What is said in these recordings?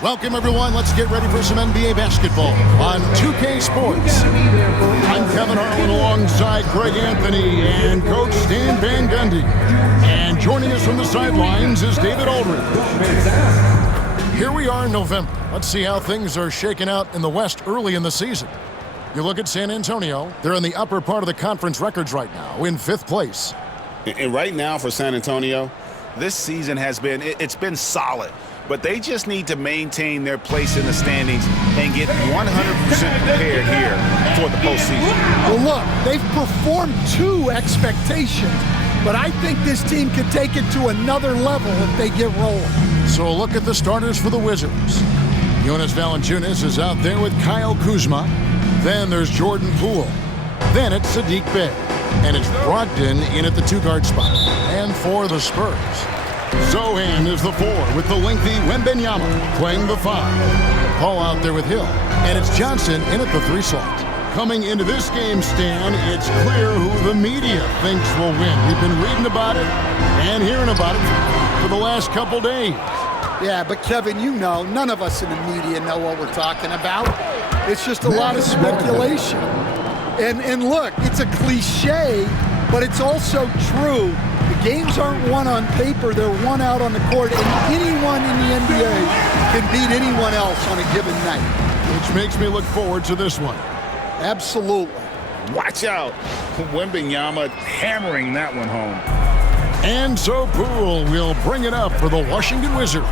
Welcome, everyone. Let's get ready for some NBA basketball on 2K Sports. I'm Kevin Harlan alongside Greg Anthony and Coach Stan Van Gundy. And joining us from the sidelines is David Aldridge. Here we are in November. Let's see how things are shaking out in the West early in the season. You look at San Antonio. They're in the upper part of the conference records right now, in 5th place. And right now for San Antonio, this season has been, it's been solid. But they just need to maintain their place in the standings and get 100% prepared here for the postseason. Well, look, they've performed to expectations, but I think this team could take it to another level if they get rolling. So look at the starters for the Wizards. Jonas Valanciunas is out there with Kyle Kuzma. Then there's Jordan Poole. Then it's Sadiq Bey. And it's Brogdon in at the 2-guard spot. And for the Spurs, Zohan is the 4 with the lengthy Wembanyama playing the 5. Paul out there with Hill. And it's Johnson in at the 3 slot. Coming into this game, Stan, it's clear who the media thinks will win. We've been reading about it and hearing about it for the last couple days. Yeah, but Kevin, you know, none of us in the media know what we're talking about. It's just a lot of speculation. And look, it's a cliche, but it's also true. The games aren't won on paper, they're won out on the court, and anyone in the NBA can beat anyone else on a given night. Which makes me look forward to this one. Absolutely. Watch out. Wembanyama hammering that one home. And so Poole will bring it up for the Washington Wizards.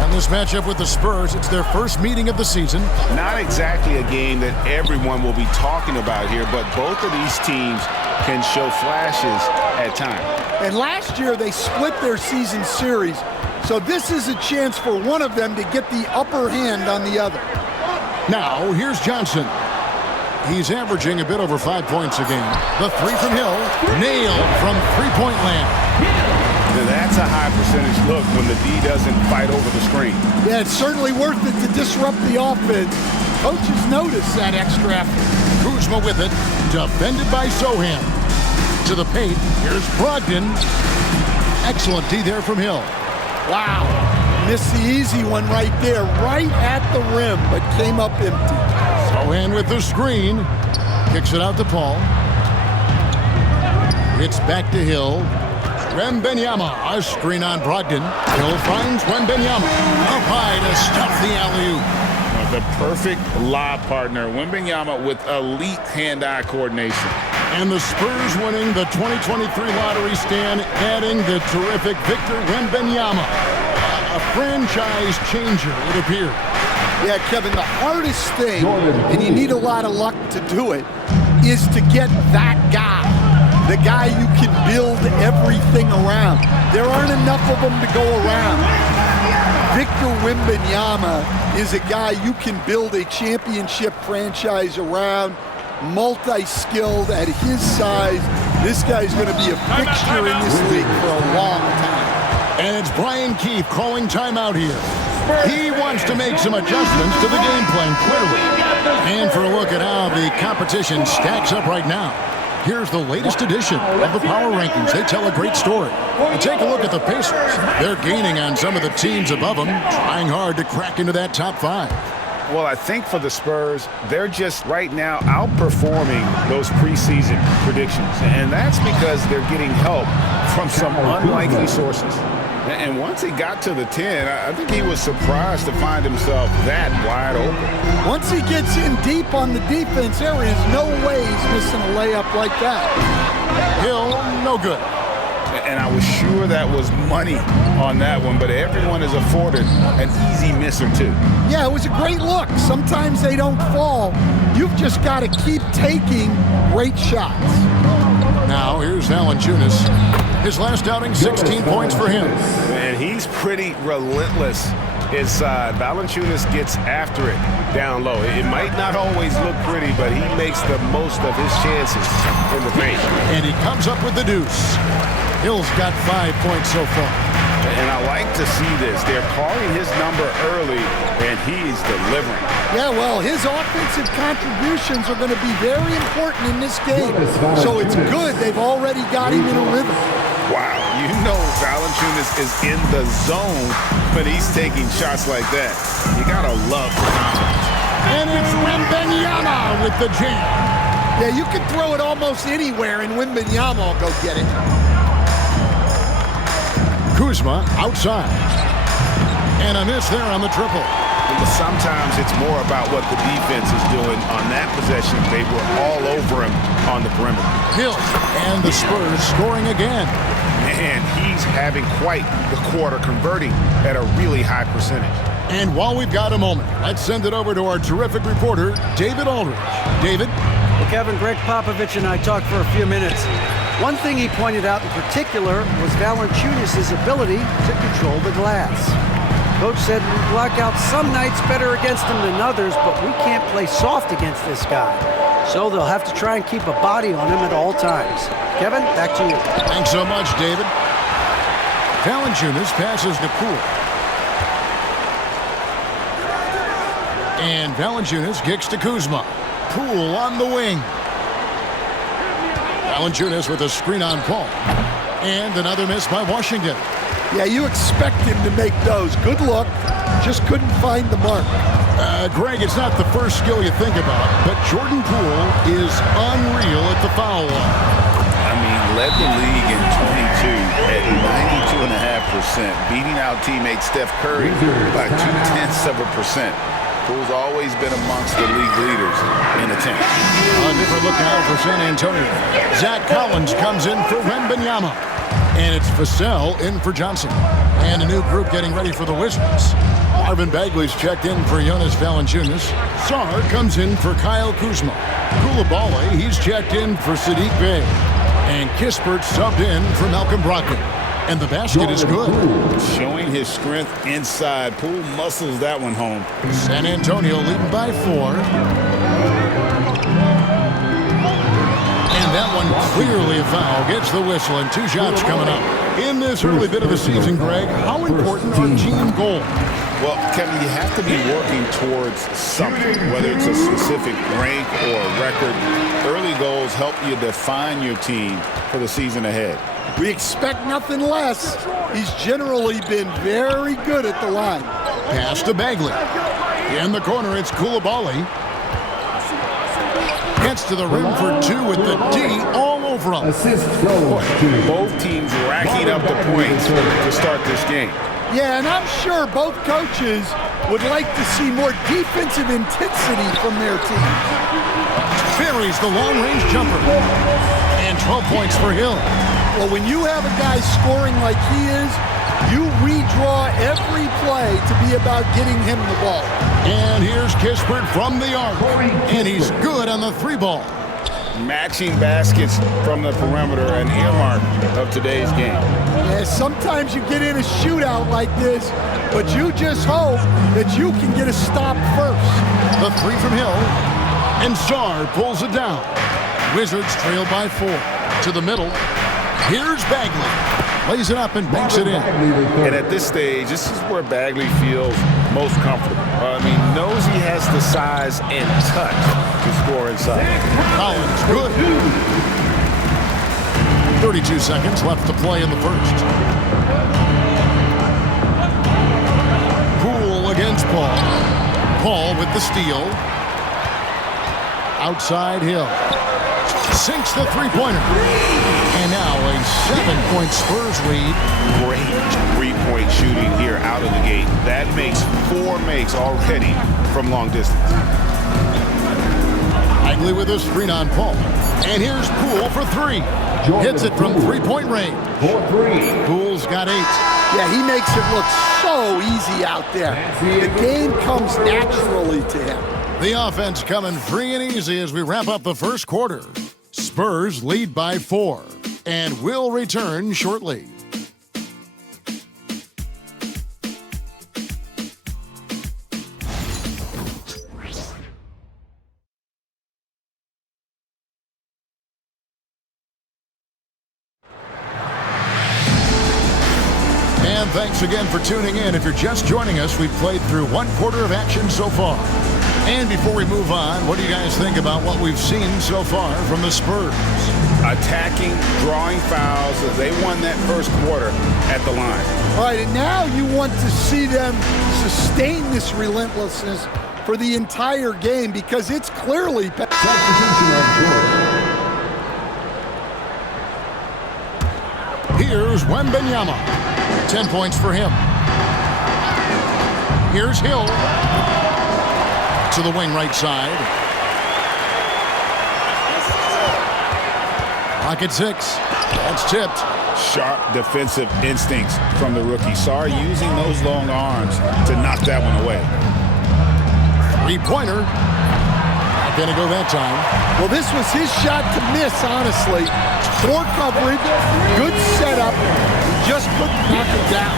And this matchup with the Spurs, it's their first meeting of the season. Not exactly a game that everyone will be talking about here, but both of these teams can show flashes at times. And last year they split their season series, so this is a chance for one of them to get the upper hand on the other. Now, here's Johnson. He's averaging a bit over 5 points a game. The 3 from Hill, nailed from three-point land. Now that's a high percentage look when the D doesn't fight over the screen. Yeah, it's certainly worth it to disrupt the offense. Coaches notice that extra effort. Kuzma with it, defended by Zohan. To the paint, here's Brogdon. Excellent D there from Hill. Wow, missed the easy one right there, right at the rim, but came up empty. Zohan with the screen, kicks it out to Paul. It's back to Hill. Wembanyama, a screen on Brogdon. Hill finds Wembanyama. Up high to stuff the alley-oop. The perfect lob partner. Wembanyama with elite hand-eye coordination. And the Spurs winning the 2023 lottery, Stan, adding the terrific Victor Wembanyama. A franchise changer, it appears. Yeah, Kevin, the hardest thing, and you need a lot of luck to do it, is to get that guy. The guy you can build everything around. There aren't enough of them to go around. Victor Wembanyama is a guy you can build a championship franchise around, multi-skilled at his size. This guy's going to be a fixture in this league for a long time. And it's Brian Keefe calling timeout here. He wants to make some adjustments to the game plan, clearly. And for a look at how the competition stacks up right now, here's the latest edition of the Power Rankings. They tell a great story. And take a look at the Pacers. They're gaining on some of the teams above them, trying hard to crack into that top 5. Well, I think for the Spurs, they're just right now outperforming those preseason predictions. And that's because they're getting help from some unlikely sources. And once he got to the 10, I think he was surprised to find himself that wide open. Once he gets in deep on the defense, there is no way he's missing a layup like that. Hill, no good. And I was sure that was money on that one, but everyone is afforded an easy miss or two. Yeah, it was a great look. Sometimes they don't fall. You've just got to keep taking great shots. Now, here's Valanciunas. His last outing, 16 points for him. And he's pretty relentless inside. Valanciunas gets after it down low. It might not always look pretty, but he makes the most of his chances in the paint. And he comes up with the deuce. Hill's got 5 points so far. And I like to see this. They're calling his number early, and he's delivering. Yeah, well, his offensive contributions are going to be very important in this game. So it's good they've already got him in a rhythm. Wow, you know Valanciunas is in the zone when he's taking shots like that. You gotta love the confidence. And it's Wembanyama with the jam. Yeah, you can throw it almost anywhere, and Wembanyama will go get it. Kuzma outside. And a miss there on the triple. But sometimes it's more about what the defense is doing. On that possession, they were all over him on the perimeter. Hill and the Spurs scoring again. And he's having quite the quarter, converting at a really high percentage. And while we've got a moment, let's send it over to our terrific reporter, David Aldridge. David? Well, Kevin, Greg Popovich and I talked for a few minutes. One thing he pointed out in particular was Valanciunas' ability to control the glass. Coach said we block out some nights better against him than others, but we can't play soft against this guy. So they'll have to try and keep a body on him at all times. Kevin, back to you. Thanks so much, David. Valanciunas passes to Poole. And Valanciunas kicks to Kuzma. Poole on the wing. Valanciunas with a screen on Paul. And another miss by Washington. Yeah, you expect him to make those. Good luck. Just couldn't find the mark. Greg, it's not the first skill you think about, but Jordan Poole is unreal at the foul line. I mean, led the league in 22 at 92.5%, beating out teammate Steph Curry by 0.2%. Poole's always been amongst the league leaders in attempts. A different look now for San Antonio. Zach Collins comes in for Wembanyama. And it's Vassell in for Johnson. And a new group getting ready for the Wizards. Marvin Bagley's checked in for Jonas Valanciunas. Sarr comes in for Kyle Kuzma. Coulibaly, he's checked in for Saddiq Bey. And Kispert subbed in for Malcolm Brogdon. And the basket is good. Showing his strength inside. Poole muscles that one home. San Antonio leading by 4. And that one clearly a foul. Gets the whistle and 2 shots coming up. In this early bit of the season, Greg, how important are team goals? Well, Kevin, you have to be working towards something, whether it's a specific rank or a record. Early goals help you define your team for the season ahead. We expect nothing less. He's generally been very good at the line. Pass to Bagley. In the corner, it's Coulibaly. Gets to the rim for 2 with the D all over him. Both teams racking up the points to start this game. Yeah, and I'm sure both coaches would like to see more defensive intensity from their teams. Buries the long-range jumper. And 12 points for Hill. Well, when you have a guy scoring like he is, you redraw every play to be about getting him the ball. And here's Kispert from the arc. And he's good on the 3-ball. Matching baskets from the perimeter, an earmark of today's game. Yeah, sometimes you get in a shootout like this, but you just hope that you can get a stop first. The 3 from Hill. And Sarr pulls it down. Wizards trail by 4. To the middle. Here's Bagley. Lays it up and banks it in. And at this stage, this is where Bagley feels most comfortable. I mean, knows he has the size and touch to score inside. Collins, good. 32 seconds left to play in the first. Poole against Paul. Paul with the steal. Outside Hill. Sinks the 3-pointer. And now a 7-point Spurs lead. Great 3-point shooting here out of the gate. That makes 4 makes already from long distance. Bagley with a screen on Paul. And here's Poole for 3. Hits it from 3-point range. Poole's got 8. Yeah, he makes it look so easy out there. The game comes naturally to him. The offense coming free and easy as we wrap up the first quarter. Spurs lead by 4, and will return shortly. And thanks again for tuning in. If you're just joining us, we've played through 1 quarter of action so far. And before we move on, what do you guys think about what we've seen so far from the Spurs? Attacking, drawing fouls. They won that first quarter at the line. All right, and now you want to see them sustain this relentlessness for the entire game because it's clearly... Here's Wembanyama. 10 points for him. Here's Hill. To the wing right side. Pocket 6. That's tipped. Sharp defensive instincts from the rookie. Sorry, using those long arms to knock that one away. Three-pointer. Not going to go that time. Well, this was his shot to miss, honestly. Poor coverage, good setup. Just couldn't knock it down.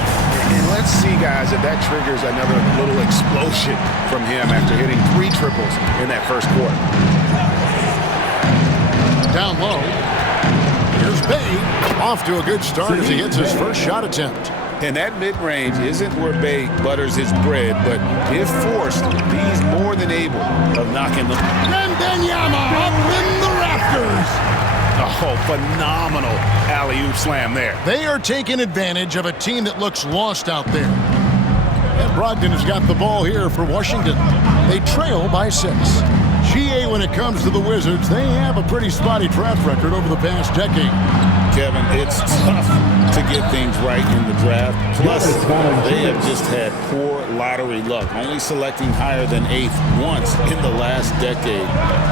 And let's see, guys, if that triggers another little explosion from him after hitting 3 triples in that first quarter. Down low. Here's Bay. Off to a good start as he hits his first shot attempt. And that mid-range isn't where Bay butters his bread, but if forced, he's more than able of knocking them. Wembanyama up in the rafters. Oh, phenomenal alley-oop slam there. They are taking advantage of a team that looks lost out there. And Brogdon has got the ball here for Washington. They trail by 6. GA, when it comes to the Wizards, they have a pretty spotty track record over the past decade. Kevin, it's tough to get things right in the draft. Plus, they have just had poor lottery luck, only selecting higher than 8th once in the last decade.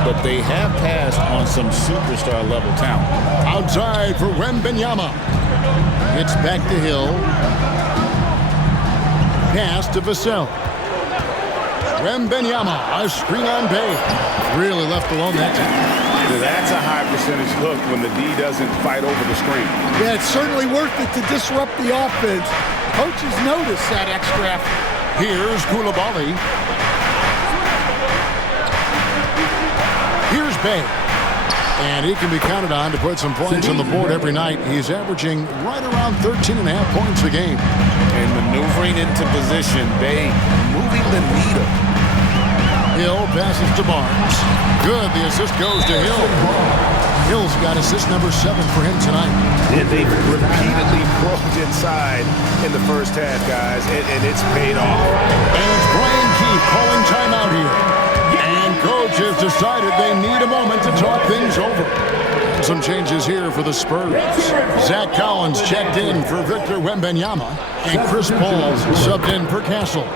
But they have passed on some superstar-level talent. Outside for Wembanyama. It's back to Hill. Pass to Vassell. Wembanyama, a screen on Bay. Really left alone that time. That's a high percentage look when the D doesn't fight over the screen. Yeah, it's certainly worth it to disrupt the offense. Coaches notice that extra effort. Here's Koulibaly. Here's Bay. And he can be counted on to put some points on the board every night. He's averaging right around 13.5 points a game. And maneuvering into position, Bay moving the needle. Hill passes to Barnes. Good, the assist goes to Hill. Hill's got assist number 7 for him tonight. And they've repeatedly probed inside in the first half, guys, and it's paid off. And it's Brian Keefe calling timeout here. And coach has decided they need a moment to talk things over. Some changes here for the Spurs. Zach Collins checked in for Victor Wembanyama, and Chris Paul subbed in for Castle.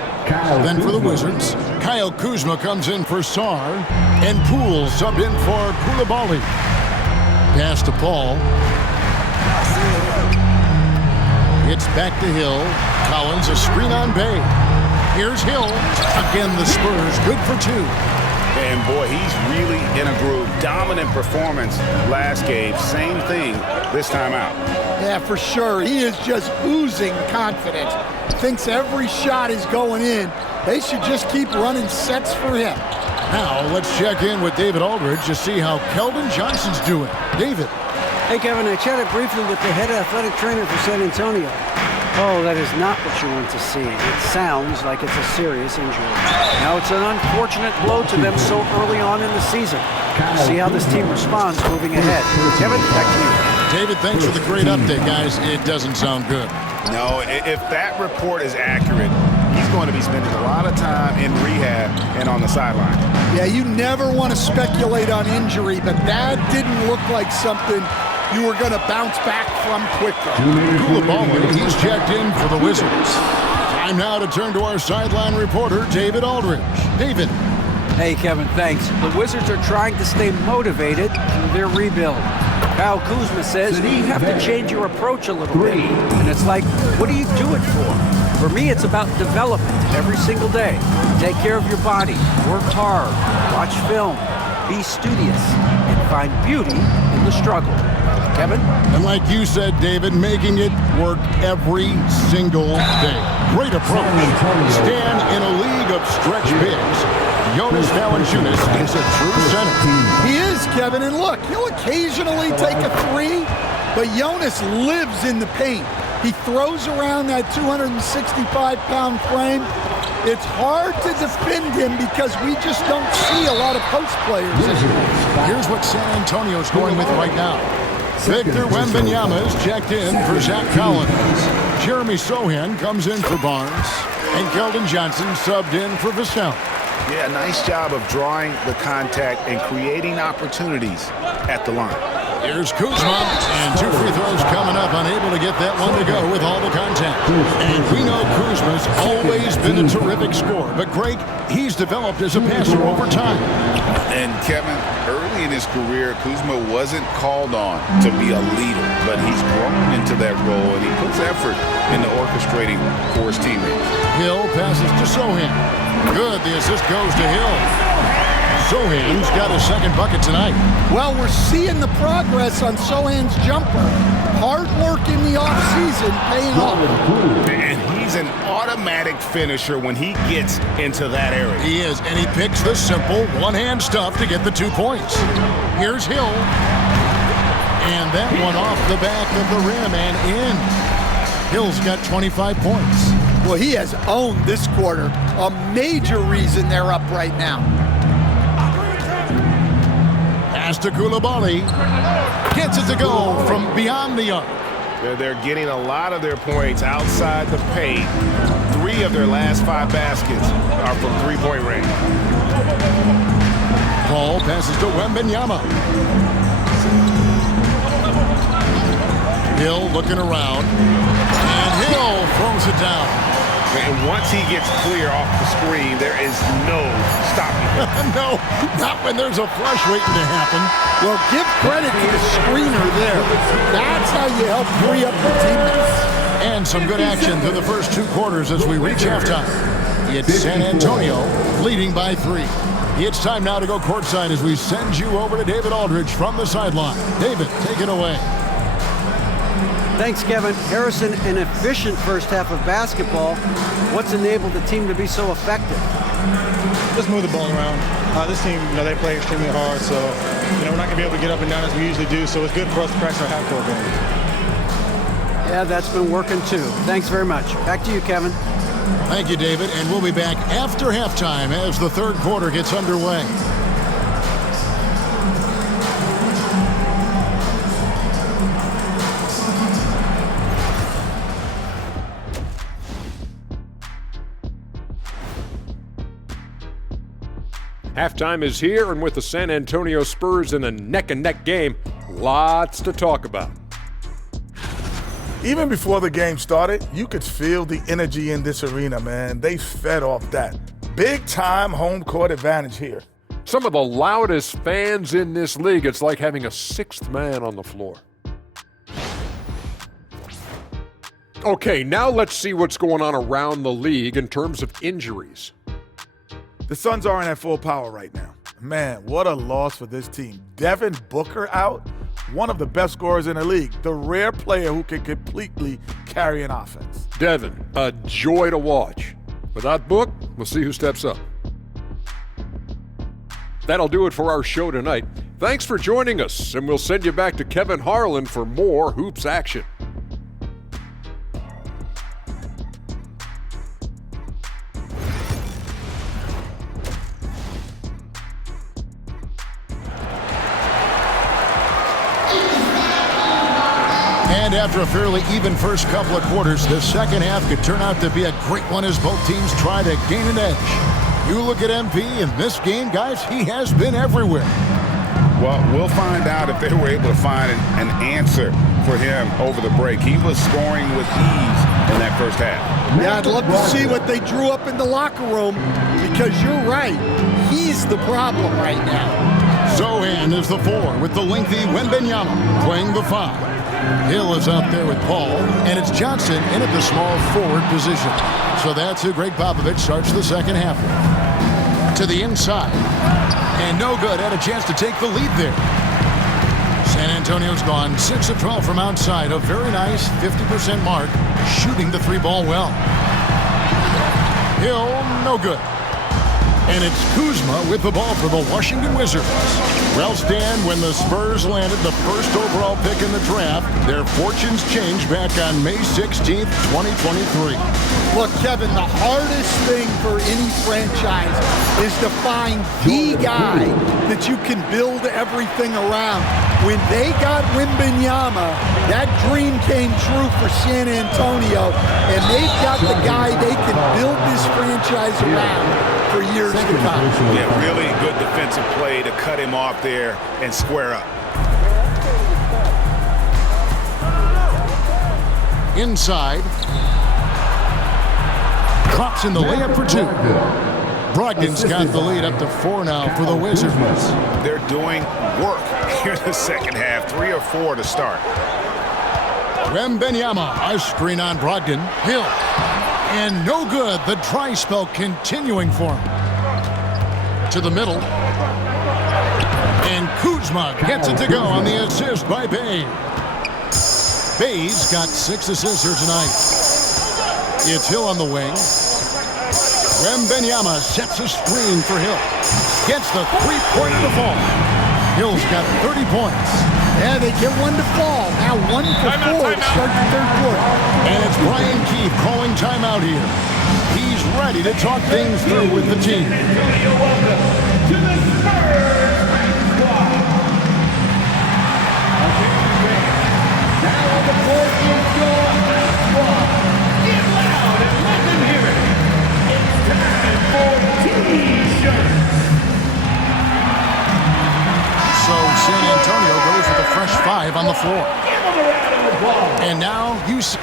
Then for the Wizards, Kyle Kuzma comes in for Sarr, and Poole subbed in for Koulibaly. Pass to Paul. It's back to Hill. Collins a screen on Bay. Here's Hill. Again, the Spurs good for 2. And boy, he's really in a groove. Dominant performance last game. Same thing this time out. Yeah, for sure. He is just oozing confidence. Thinks every shot is going in. They should just keep running sets for him. Now let's check in with David Aldridge to see how Keldon Johnson's doing. David. Hey, Kevin, I chatted briefly with the head athletic trainer for San Antonio. Oh, that is not what you want to see. It sounds like it's a serious injury. Now, it's an unfortunate blow to them so early on in the season. We'll see how this team responds moving ahead. Kevin, back to you. David, thanks for the great update, guys. It doesn't sound good. No, if that report is accurate, he's going to be spending a lot of time in rehab and on the sideline. Yeah, you never want to speculate on injury, but that didn't look like something you were going to bounce back from quickly. Koulibaly, he's checked in for the Wizards. Time now to turn to our sideline reporter, David Aldridge. David. Hey, Kevin, thanks. The Wizards are trying to stay motivated through their rebuild. Kyle Kuzma says you have to change your approach a little bit. And it's like, what do you do it for? For me, it's about development every single day. Take care of your body, work hard, watch film, be studious, and find beauty in the struggle. Kevin? And like you said, David, making it work every single day. Great approach. Stand in a league of stretch bigs. Jonas Valanciunas is a true center. He is, Kevin, and look, he'll occasionally take a 3, but Jonas lives in the paint. He throws around that 265-pound frame, It's hard to defend him because we just don't see a lot of post players. Here's what San Antonio's going with right now. Victor Wembanyama is checked in for Zach Collins. Jeremy Sohan comes in for Barnes. And Keldon Johnson subbed in for Vassell. Yeah, nice job of drawing the contact and creating opportunities at the line. Here's Kuzma, and 2 free throws coming up, unable to get that one to go with all the contact. And we know Kuzma's always been a terrific scorer, but Greg, he's developed as a passer over time. And Kevin, early in his career, Kuzma wasn't called on to be a leader, but he's grown into that role, and he puts effort into orchestrating for his teammates. Hill passes to Sohan. Good, the assist goes to Hill. Sohan's got his second bucket tonight. Well, we're seeing the progress on Sohan's jumper. Hard work in the offseason paying off. And he's an automatic finisher when he gets into that area. He is, and he picks the simple one-hand stuff to get the 2 points. Here's Hill. And that one off the back of the rim and in. Hill's got 25 points. Well, he has owned this quarter. A major reason they're up right now. Pass to Coulibaly. Gets it to go from beyond the arc. They're getting a lot of their points outside the paint. 3 of their last 5 baskets are from three-point range. Paul passes to Wembanyama. Hill looking around. And Hill throws it down. And once he gets clear off the screen, there is no stopping him. No, not when there's a flush waiting to happen. Well, give credit to the screener there. That's how you help free up your teammates. And some good action through the first 2 quarters as we reach halftime. It's San Antonio leading by 3. It's time now to go courtside as we send you over to David Aldridge from the sideline. David, take it away. Thanks, Kevin. Harrison, an efficient first half of basketball. What's enabled the team to be so effective? Just move the ball around. This team, they play extremely hard, so we're not going to be able to get up and down as we usually do, so it's good for us to practice our half-court game. Yeah, that's been working too. Thanks very much. Back to you, Kevin. Thank you, David, and we'll be back after halftime as the third quarter gets underway. Halftime is here, and with the San Antonio Spurs in a neck-and-neck game, lots to talk about. Even before the game started, you could feel the energy in this arena, man. They fed off that. Big-time home court advantage here. Some of the loudest fans in this league. It's like having a 6th man on the floor. Okay, now let's see what's going on around the league in terms of injuries. The Suns aren't at full power right now. Man, what a loss for this team. Devin Booker out, one of the best scorers in the league, the rare player who can completely carry an offense. Devin, a joy to watch. Without Book, we'll see who steps up. That'll do it for our show tonight. Thanks for joining us, and we'll send you back to Kevin Harlan for more hoops action. And after a fairly even first couple of quarters, the second half could turn out to be a great one as both teams try to gain an edge. You look at MP in this game, guys, he has been everywhere. Well, we'll find out if they were able to find an answer for him over the break. He was scoring with ease in that first half. Yeah, I'd love to see what they drew up in the locker room because you're right. He's the problem right now. Sohan is the 4 with the lengthy Wembanyama playing the 5. Hill is out there with Paul, and it's Johnson in at the small forward position. So that's who Greg Popovich starts the second half with. To the inside, and no good. Had a chance to take the lead there. San Antonio's gone 6 of 12 from outside. A very nice 50% mark, shooting the 3-ball well. Hill, no good. And it's Kuzma with the ball for the Washington Wizards. Well, Stan, when the Spurs landed the first overall pick in the draft, their fortunes changed back on May 16th, 2023. Look, Kevin, the hardest thing for any franchise is to find the guy that you can build everything around. When they got Wembanyama, that dream came true for San Antonio, and they've got the guy they can build this franchise around for years to come. Yeah, really good defensive play to cut him off there and square up. Inside. Drops in the layup for two. Brogdon's got the lead up to 4 now for the Wizards. They're doing work here in the second half. 3 or 4 to start. Wembanyama, a screen on Brogdon. Hill. And no good. The dry spell continuing for him. To the middle. And Kuzma gets it to go on the assist by Bay. Bay's got 6 assists here tonight. It's Hill on the wing. Wembanyama sets a screen for Hill. Gets the three-pointer to fall. Hill's got 30 points. Yeah, they get one to fall. Now 1 for 4 to start the third quarter. And it's Brian Keefe calling timeout here. He's ready to talk things through with the team. Welcome to the Spurs squad. Now on the court is your squad. Get loud and let them hear it. It's time for T-shirts. So San Antonio goes with a fresh 5 on the floor. Give them a round of applause. And now you see.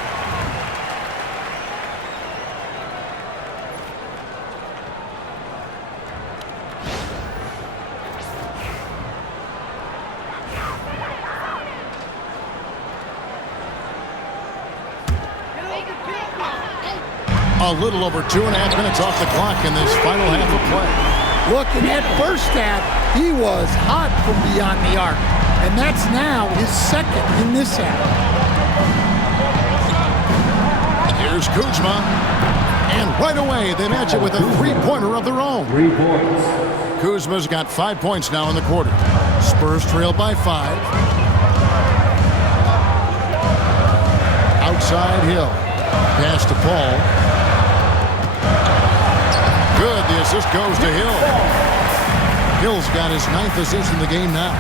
A little over 2.5 minutes off the clock in this final half of play. Look, in that first half, he was hot from beyond the arc. And that's now his second in this half. Here's Kuzma. And right away, they match it with a three-pointer of their own. 3 points. Kuzma's got 5 points now in the quarter. Spurs trail by 5. Outside Hill. Pass to Paul. Good, the assist goes to Hill. Hill's got his 9th assist in the game now.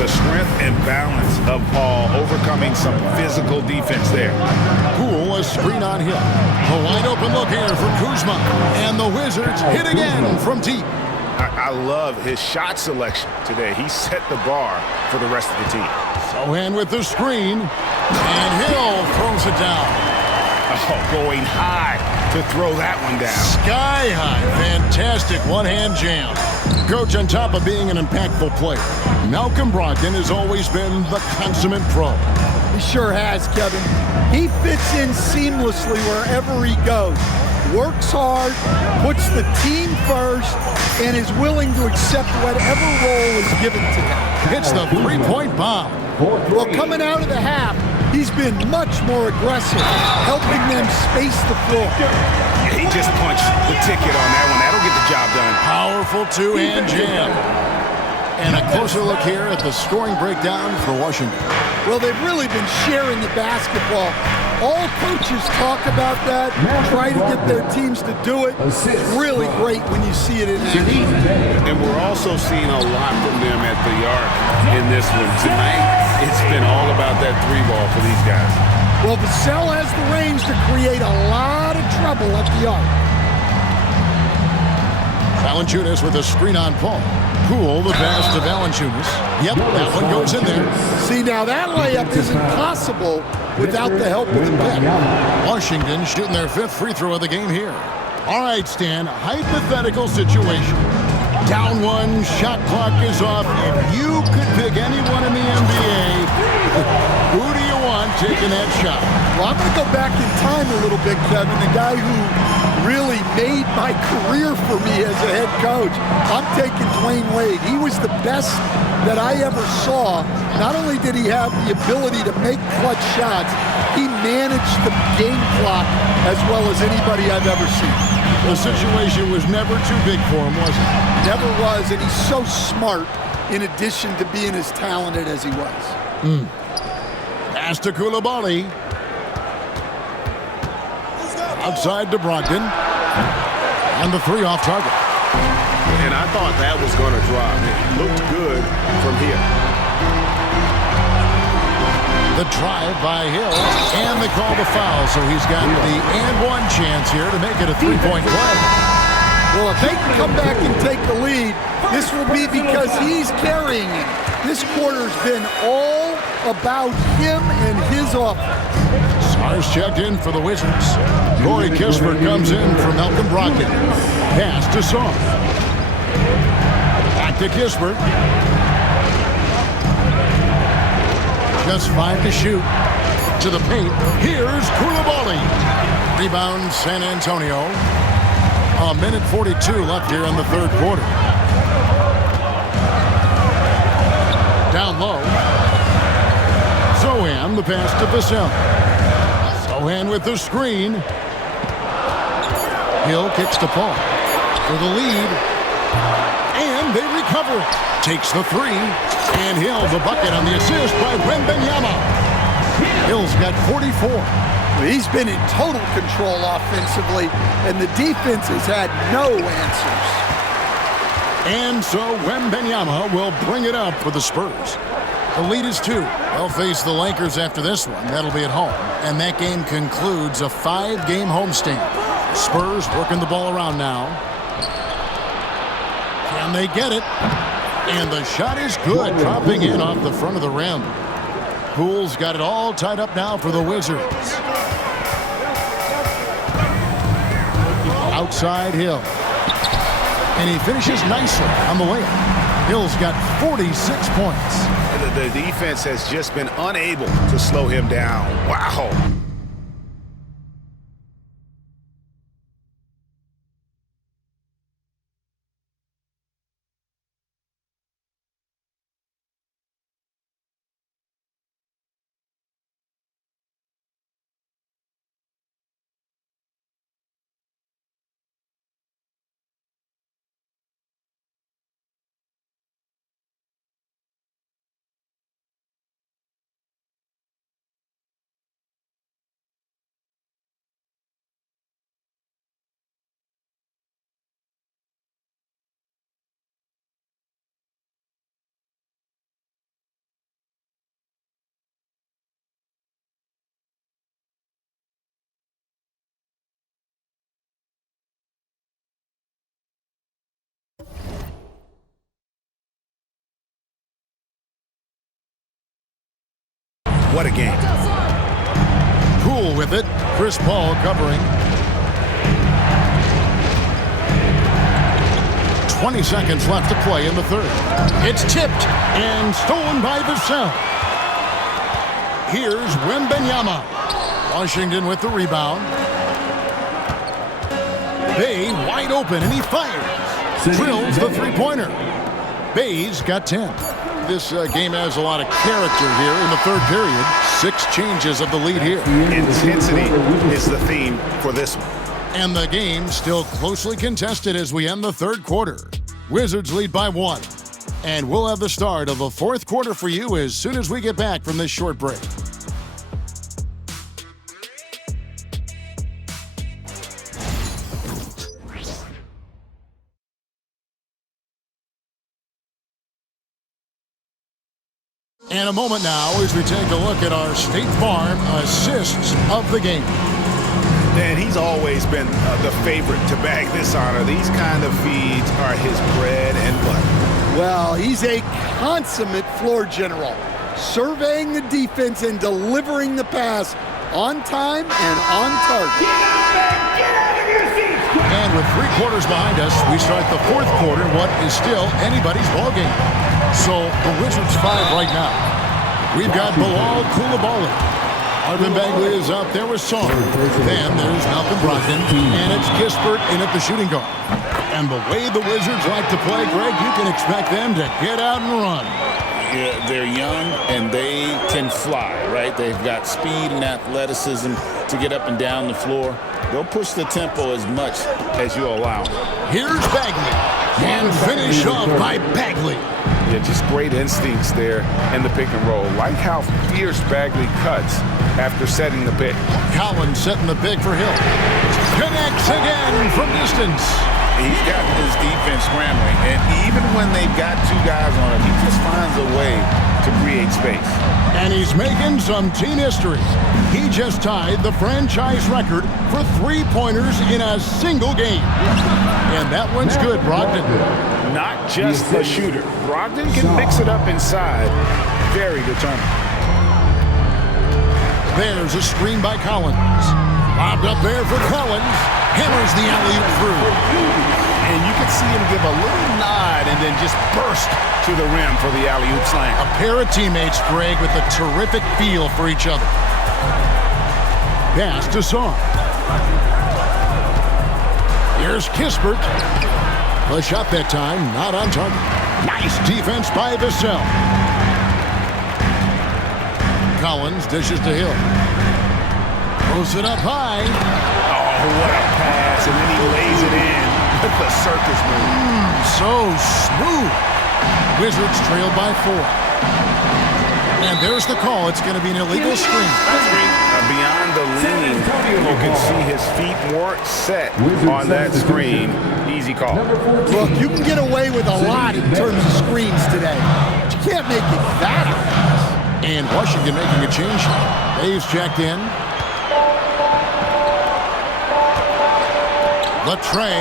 The strength and balance of Paul overcoming some physical defense there. Poole, a screen on Hill. A wide open look here for Kuzma. And the Wizards hit again from deep. I love his shot selection today. He set the bar for the rest of the team. Sohan with the screen. And Hill throws it down. Oh, going high to throw that one down. Sky high. Fantastic one-hand jam. Coach, on top of being an impactful player, Malcolm Brogdon has always been the consummate pro. He sure has, Kevin. He fits in seamlessly wherever he goes. Works hard, puts the team first, and is willing to accept whatever role is given to him. Hits the three-point bomb. Well, coming out of the half, he's been much more aggressive, helping them space the floor. Yeah, he just punched the ticket on that one. That'll get the job done. Powerful two-hand jam. And a closer look here at the scoring breakdown for Washington. Well, they've really been sharing the basketball. All coaches talk about that, try to get their teams to do it. It's really great when you see it in action. And we're also seeing a lot from them at the arc in this one. Tonight, it's been all about that 3-ball for these guys. Well, Vassell has the range to create a lot of trouble at the arc. Valanciunas with a screen on Paul. Poole, the pass to Valanciunas. Yep, that one goes in there. See, now that layup isn't possible without the help of the pick. Washington shooting their 5th free throw of the game here. All right, Stan, hypothetical situation. Down 1, shot clock is off. If you could pick anyone in the NBA, who do you want taking that shot? Well, I'm going to go back in time a little bit, Kevin. The guy who really made my career for me as a head coach. I'm taking Dwayne Wade. He was the best that I ever saw. Not only did he have the ability to make clutch shots, he managed the game clock as well as anybody I've ever seen. The situation was never too big for him, was it? Never was, and he's so smart in addition to being as talented as he was. Pass to Coulibaly. Outside to Brogdon. And the three off target. And I thought that was going to drop. It looked good from here. The drive by Hill, and they call the foul, so he's got the and one chance here to make it a three-point play. Well, if they can come back and take the lead, this will be because he's carrying it. This quarter's been all about him and his offense. Stars checked in for the Wizards. Corey Kispert comes in for Malcolm Brogdon. Pass to Song. Back to Kispert. Just 5 to shoot. To the paint. Here's Coulibaly. Rebound San Antonio. A minute 42 left here in the third quarter. Down low. Sohan, the pass to Vassell. Sohan with the screen. Hill kicks to Paul for the lead. And they recover it. Takes the three. And Hill, the bucket on the assist by Wembanyama. Hill's got 44. He's been in total control offensively, and the defense has had no answers. And so Wembanyama will bring it up for the Spurs. The lead is 2. They'll face the Lakers after this one. That'll be at home. And that game concludes a 5-game homestand. Spurs working the ball around now. Can they get it? And the shot is good, dropping in off the front of the rim. Poole's got it all tied up now for the Wizards. Outside Hill. And he finishes nicely on the layup. Hill's got 46 points. The defense has just been unable to slow him down. Wow. What a game. Poole with it. Chris Paul covering. 20 seconds left to play in the third. It's tipped and stolen by Vassell. Here's Wembanyama. Washington with the rebound. Bay wide open, and he fires. Drills the three-pointer. Bay's got 10. This game has a lot of character here in the third period. 6 changes of the lead here. Intensity is the theme for this one. And the game still closely contested as we end the third quarter. Wizards lead by 1. And we'll have the start of the fourth quarter for you as soon as we get back from this short break. And a moment now as we take a look at our State Farm assists of the game. And he's always been the favorite to bag this honor. These kind of feeds are his bread and butter. Well, he's a consummate floor general, surveying the defense and delivering the pass on time and on target. Get out of your seats! And with 3 quarters behind us, we start the fourth quarter, what is still anybody's ballgame. So the Wizards 5 right now. We've got Bilal Coulibaly. Marvin Bagley is out there with Song. Then there's Malcolm Brogdon, and it's Kispert in at the shooting guard. And the way the Wizards like to play, Greg, you can expect them to get out and run. they're young and they can fly, right? They've got speed and athleticism to get up and down the floor. They'll push the tempo as much as you allow. Here's Bagley, and finish off by Bagley. Yeah, just great instincts there in the pick and roll. Like how fierce Bagley cuts after setting the pick. Collins setting the pick for Hill. Connects again from distance. He's got his defense scrambling, and even when they've got two guys on him, he just finds a way to create space. And he's making some team history. He just tied the franchise record for three-pointers in a single game. And that one's good, Brogdon. Not just the shooter. Brogdon can mix it up inside. Very determined. There's a screen by Collins. Lobbed up there for Collins. Hammers the alley-oop through. And you can see him give a little nod and then just burst to the rim for the alley-oop slam. A pair of teammates, Greg, with a terrific feel for each other. Pass to Song. Here's Kispert. The shot that time, not on target. Nice defense by Vassell. Collins dishes to Hill. Throws it up high. Oh, what a pass, and then he lays it in with the circus move. So smooth. Wizards trail by 4. And there's the call. It's going to be an illegal screen. Beyond the lean, you can see his feet more set on that screen. Easy call. Look, you can get away with a lot in terms of screens today. But you can't make it that obvious. And Washington making a change. Dave's checked in. The tray.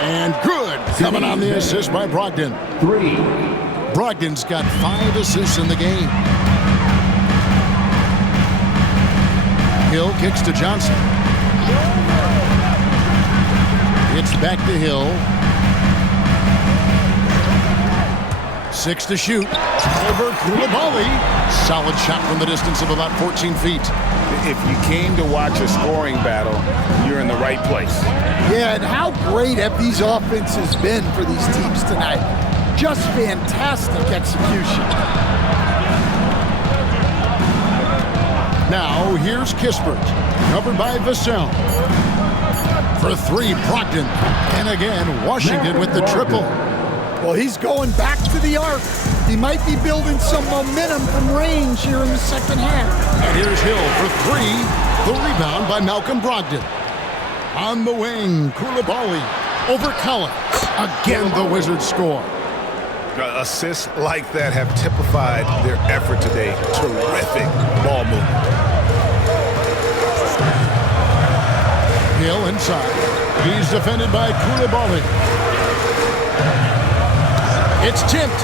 And good. Coming on the assist by Brogdon. 3. Brogdon's got 5 assists in the game. Hill kicks to Johnson. It's back to Hill. 6 to shoot. Over Koulibaly. Solid shot from the distance of about 14 feet. If you came to watch a scoring battle, you're in the right place. Yeah, and how great have these offenses been for these teams tonight? Just fantastic execution. Now, here's Kispert. Covered by Vassell. For 3, Brogdon. And again, Washington with the triple. Well, he's going back to the arc. He might be building some momentum from range here in the second half. And here's Hill for 3. The rebound by Malcolm Brogdon. On the wing, Koulibaly over Collins. Again, the Wizards score. Assists like that have typified their effort today. Terrific ball movement. Hill inside. He's defended by Koulibaly. It's tipped.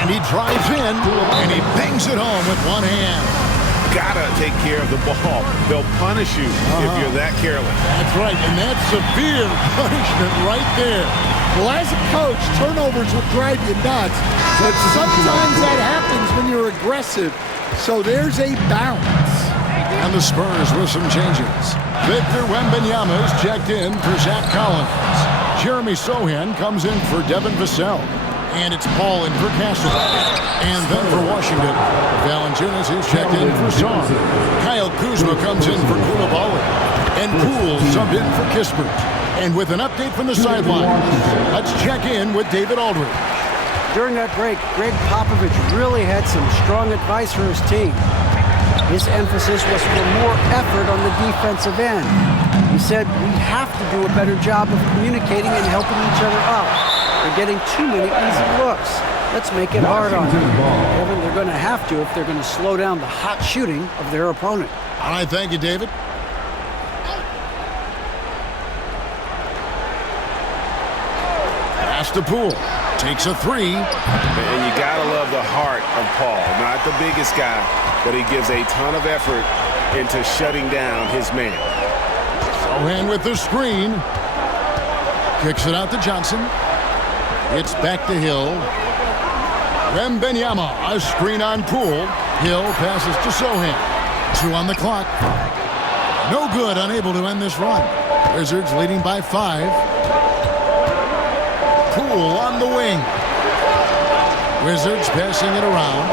And he drives in, and he bangs it home with one hand. Gotta take care of the ball. They'll punish you if you're that careless. That's right, and that's severe punishment right there. Well, as a coach, turnovers will drive you nuts, but sometimes that happens when you're aggressive. So there's a balance. And the Spurs with some changes. Victor Wembanyama's checked in for Zach Collins. Jeremy Sohan comes in for Devin Vassell. And it's Paul in for Castle. And then for Washington, Valanciunas is checked in for Song. Kyle Kuzma comes in for Koulibaly. And Poole subbed in for Kispert. And with an update from the sideline, let's check in with David Aldridge. During that break, Greg Popovich really had some strong advice for his team. His emphasis was for more effort on the defensive end. He said, we have to do a better job of communicating and helping each other out. They're getting too many easy looks. Let's make it hard on them. Kevin, they're going to have to if they're going to slow down the hot shooting of their opponent. All right, thank you, David. Pass to Poole. Takes a 3. And you gotta love the heart of Paul. Not the biggest guy, but he gives a ton of effort into shutting down his man. Sohan with the screen. Kicks it out to Johnson. It's back to Hill. Wembanyama, a screen on Poole. Hill passes to Sohan. 2 on the clock. No good, unable to end this run. Wizards leading by 5. Poole on the wing. Wizards passing it around.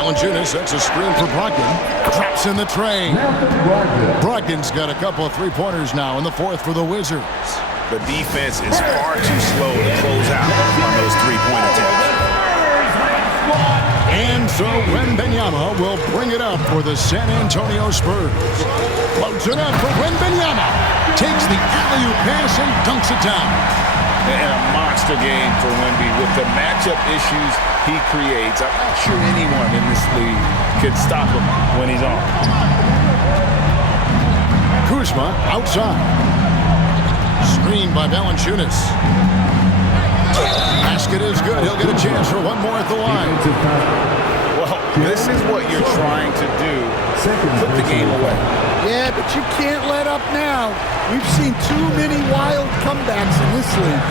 Valanciunas sets a screen for Brogdon. Drops in the tray. Brogdon's got a couple of three-pointers now in the fourth for the Wizards. The defense is far too slow to close out on those three-point attempts. And so Wembanyama will bring it up for the San Antonio Spurs. Floats it up for Wembanyama. Takes the alley-oop pass and dunks it down. And a monster game for Wemby with the matchup issues he creates. I'm not sure anyone in this league can stop him when he's on. Kuzma outside. Screen by Valanciunas. Basket is good. He'll get a chance for one more at the line. Well, this is what you're trying to do. Put the game away. Yeah, but you can't let up now. We've seen too many wild comebacks in this league.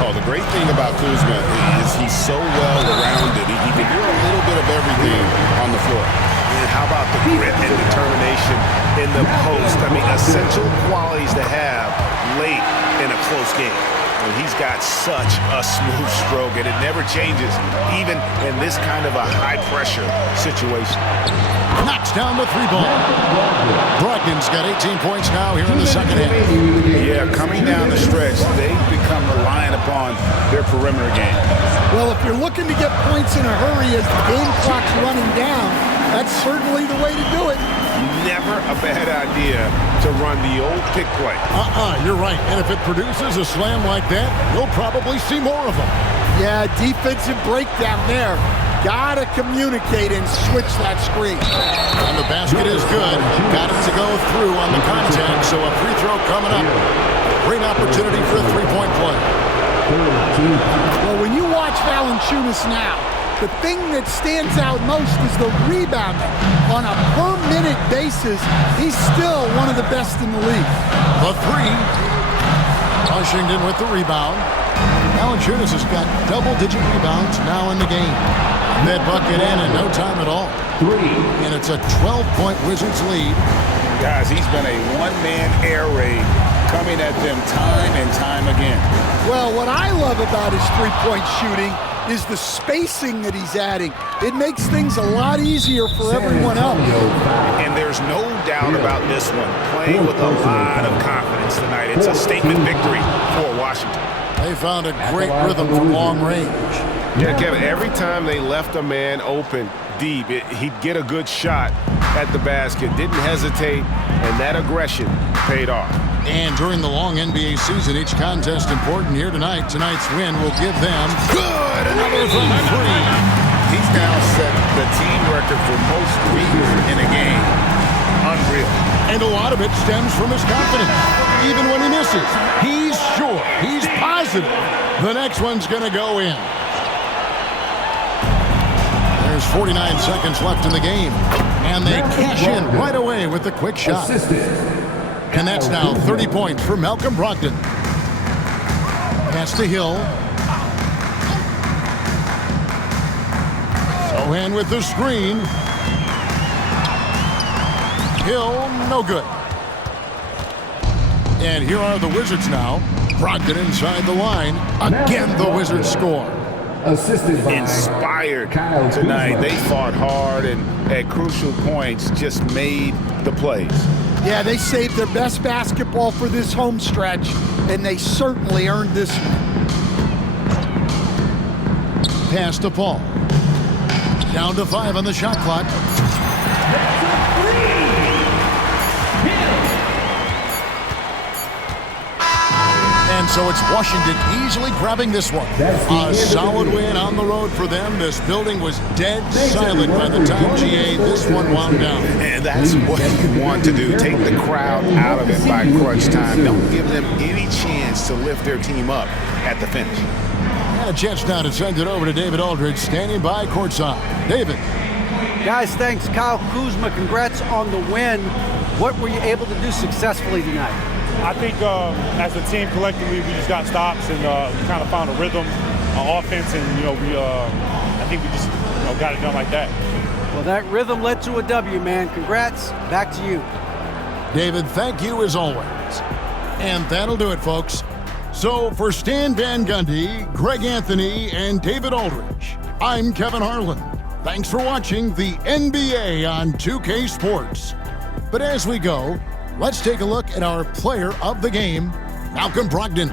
Oh, the great thing about Kuzma is he's so well-rounded. He can do a little bit of everything on the floor. And how about the grit and determination in the post? I mean, essential qualities to have late in a close game. And he's got such a smooth stroke, and it never changes, even in this kind of a high-pressure situation. Knocks down the three ball. Brogdon's got 18 points now here in the second half. Yeah, coming down the stretch, they've become reliant upon their perimeter game. Well, if you're looking to get points in a hurry as the game clock's running down, that's certainly the way to do it. Never a bad idea to run the old pick play. You're right. And if it produces a slam like that, you'll probably see more of them. Yeah, defensive breakdown there. Gotta communicate and switch that screen. And the basket is good. Got it to go through on the contact, so a free throw coming up. Great opportunity for a three-point play. Well, when you watch Valanciunas now, the thing that stands out most is the rebounding. On a per-minute basis, he's still one of the best in the league. The three. Washington with the rebound. Valanciunas has got double-digit rebounds now in the game. That bucket in no time at all. And it's a 12-point Wizards lead. Guys, he's been a one-man air raid coming at them time and time again. Well, what I love about his three-point shooting is the spacing that he's adding. It makes things a lot easier for everyone else. And there's no doubt about this one. Playing with a lot of confidence tonight. It's a statement victory for Washington. They found a great rhythm from long range. Yeah, Kevin, every time they left a man open deep, he'd get a good shot at the basket. Didn't hesitate, and that aggression paid off. And during the long NBA season, each contest important here tonight. Tonight's win will give them good. Another from three. He's now set the team record for most threes in a game. Unreal. And a lot of it stems from his confidence. Even when he misses, he's sure, he's positive the next one's going to go in. There's 49 seconds left in the game. And they cash in right away with the quick shot. And that's now 30 points for Malcolm Brogdon. Pass to Hill. Sohan with the screen. Hill, no good. And here are the Wizards now. Brogdon inside the line. Again, the Wizards score. Assisted by Inspired tonight. They fought hard and at crucial points just made the plays. Yeah, they saved their best basketball for this home stretch, and they certainly earned this one. Pass to Paul. Down to 5 on the shot clock. And so it's Washington easily grabbing this one. A solid win on the road for them. This building was dead silent by the time GA this one wound down. And that's what you want to do. Take the crowd out of it by crunch time. Don't give them any chance to lift their team up at the finish. And a chance now to send it over to David Aldridge, standing by courtside. David. Guys, thanks. Kyle Kuzma, congrats on the win. What were you able to do successfully tonight? I think as a team collectively, we just got stops and kind of found a rhythm on offense, and I think we just got it done like that. Well, that rhythm led to a W, man. Congrats. Back to you. David, thank you as always. And that'll do it, folks. So for Stan Van Gundy, Greg Anthony, and David Aldridge, I'm Kevin Harlan. Thanks for watching the NBA on 2K Sports. But as we go, let's take a look at our player of the game, Malcolm Brogdon.